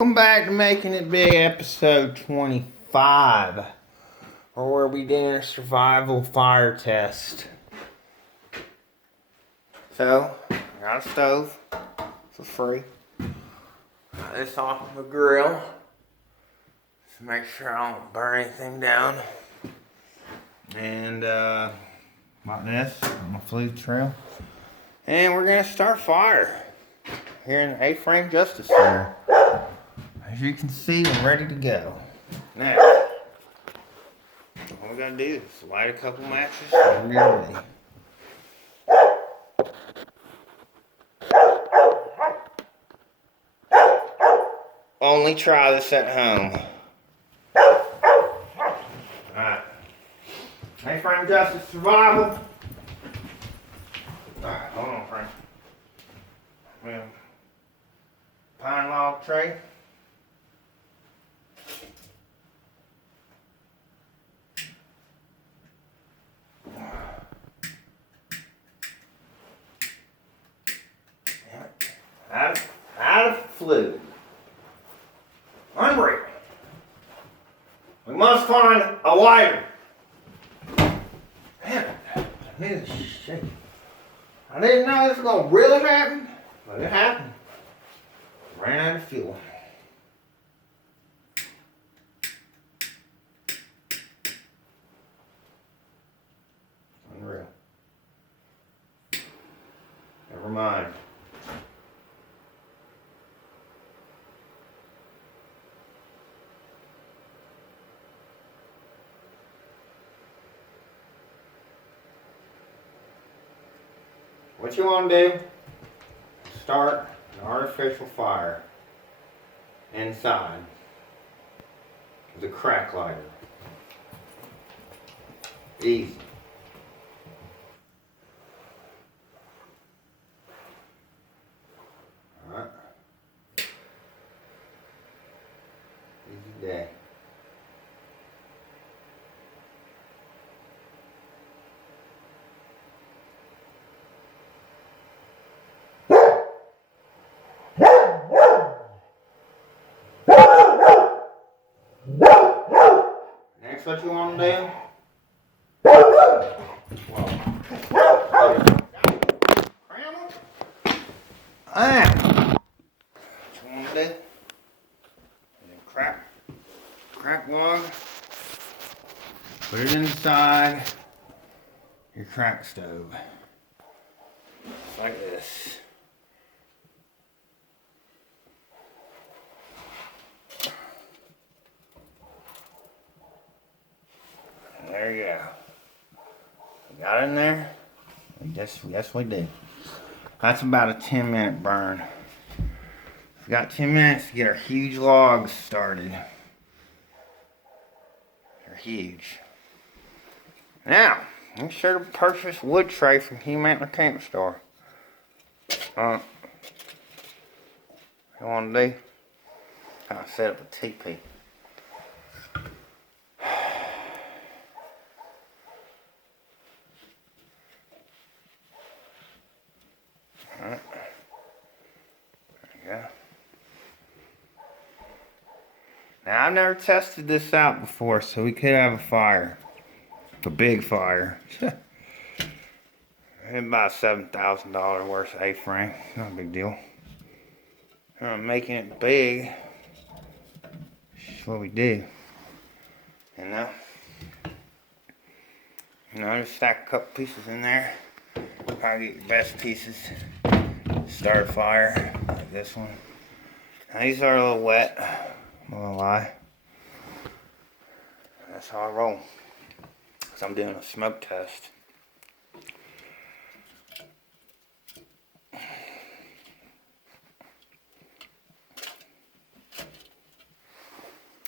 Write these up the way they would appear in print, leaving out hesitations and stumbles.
Welcome back to Making It Big, episode 25, or where we did a survival fire test. So, I got a stove for free. Got this off of a grill to make sure I don't burn anything down. And like this on my flute trail. And we're gonna start fire here in the Aframe Justice Center. As you can see, I'm ready to go. Now, all we gotta do is light a couple matches and we're ready. Only try this at home. Alright. Aframe Justice Survival. Alright, hold on, Frank. Pine log tray. Out of fluid. Unbreak. We must find a lighter. Damn it. I knew this shit. I didn't know this was gonna really happen, but it happened. Ran out of fuel. Unreal. Never mind. What you want to do, start an artificial fire inside with a crack lighter. Easy. Alright. Easy day. Next, what you want to do? What you want to do? And then crack log. Put it inside your crack stove. Just like this. There you go. We got in there. Yes, we did. That's about a 10-minute burn. We got 10 minutes to get our huge logs started. They're huge. Now, make sure to purchase wood tray from Human Camp Store. What you want to do? I'll set up a teepee. Alright. There you go. Now, I've never tested this out before, so we could have a fire. A big fire. About $7,000 worth of A-frame. Not a big deal. Making it big. That's what we do. Just stack a couple pieces in there. Probably get your best pieces. Start a fire like this one. Now these are a little wet. I'm not gonna lie. That's how I roll. So I'm doing a smoke test.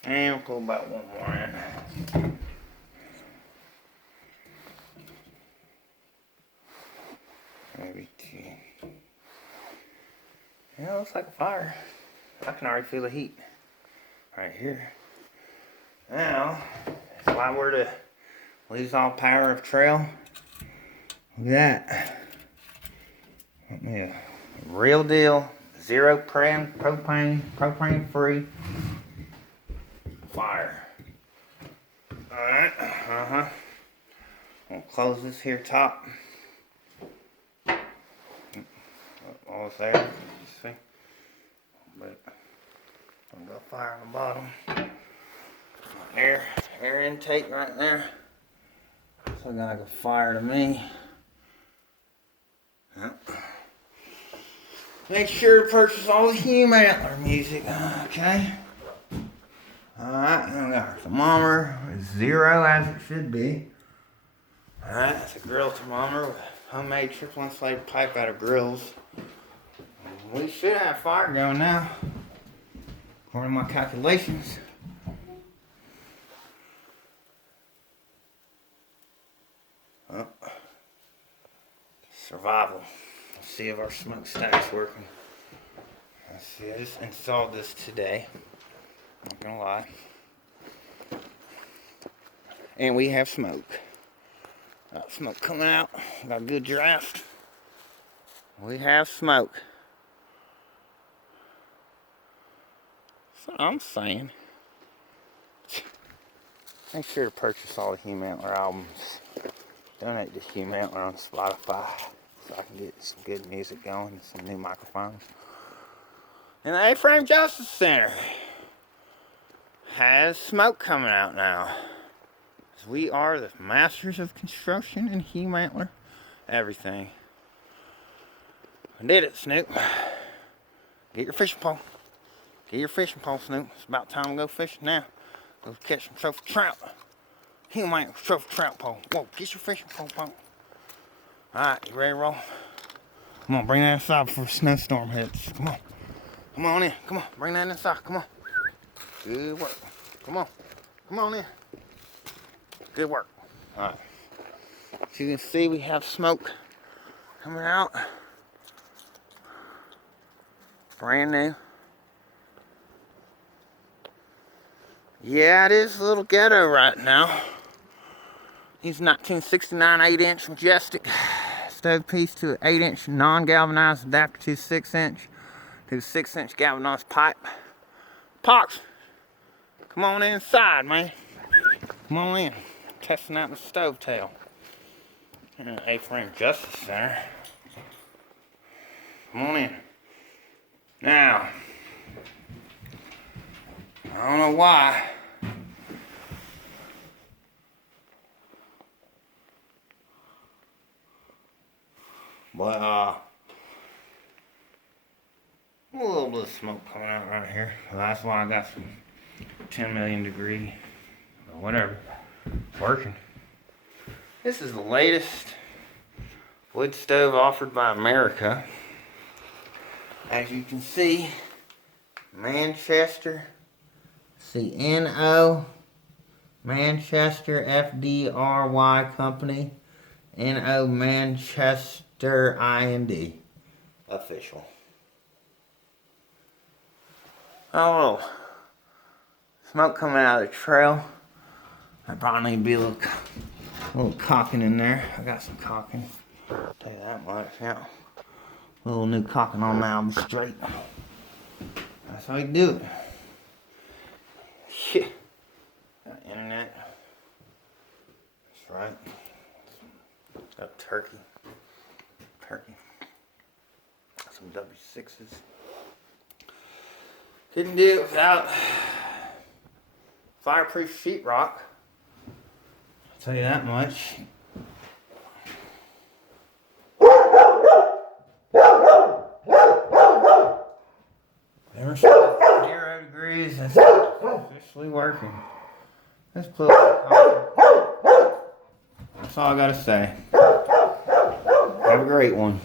And we'll pull about one more in. Maybe two. Yeah, it looks like a fire. I can already feel the heat right here. Now, if I were to lose all power of trail, look at that. Yeah, real deal Zero propane free fire. Alright, I'll close this here top. All there, you see? But I'll go fire on the bottom. Air intake right there. So I got like a fire to me. Yep. Make sure to purchase all the Hume Antler music, okay? Alright, I got our thermometer, zero as it should be. Alright, that's a grill thermometer with homemade triple insulated pipe out of grills. We should have fire going now, according to my calculations. Oh. Survival. Let's see if our smokestack's working. Let's see, I just installed this today. Not gonna lie. And we have smoke. Got smoke coming out. Got a good draft. We have smoke. That's what I'm saying. Make sure to purchase all the Hume Antler albums. Donate to Hume Antler on Spotify so I can get some good music going and some new microphones. And the Aframe Justice Center has smoke coming out now. We are the masters of construction and Hume Antler everything. I did it, Snoop. Get your fishing pole. Get your fishing pole, Snoop. It's about time to go fishing now. Go catch some trophy trout. Hume Antler trophy trout pole. Whoa, get your fishing pole, pole. Alright, you ready to roll? Come on, bring that inside before the snowstorm hits. Come on. Come on in. Come on, bring that inside. Come on. Good work. Come on. Come on in. Good work. Alright. As you can see, we have smoke coming out. Brand new. Yeah, it is a little ghetto right now. These 1969 8-inch Majestic stove piece to an 8-inch non-galvanized adapter to 6-inch to 6-inch galvanized pipe. Pox, come on inside, man. Come on in. Testing out the stove tail. Aframe Justice Center. Come on in. Now, I don't know why. But, a little bit of smoke coming out right here. So that's why I got some 10 million degree, or whatever, working. This is the latest wood stove offered by America. As you can see, Manchester CO, Manchester FDRY company, NO Manchester IND, official. Oh, smoke coming out of the trail. I probably need to be a little caulking in there. I got some caulking. I'll tell you that much, yeah. A little new caulking on now, I'll be straight. That's how you do it. Shit. Got internet. That's right. Got turkey. Some W6s. Couldn't do it without fireproof sheetrock. I'll tell you that much. Never 0 degrees. That's officially working. Let's put it. That's all I gotta say. Have a great one.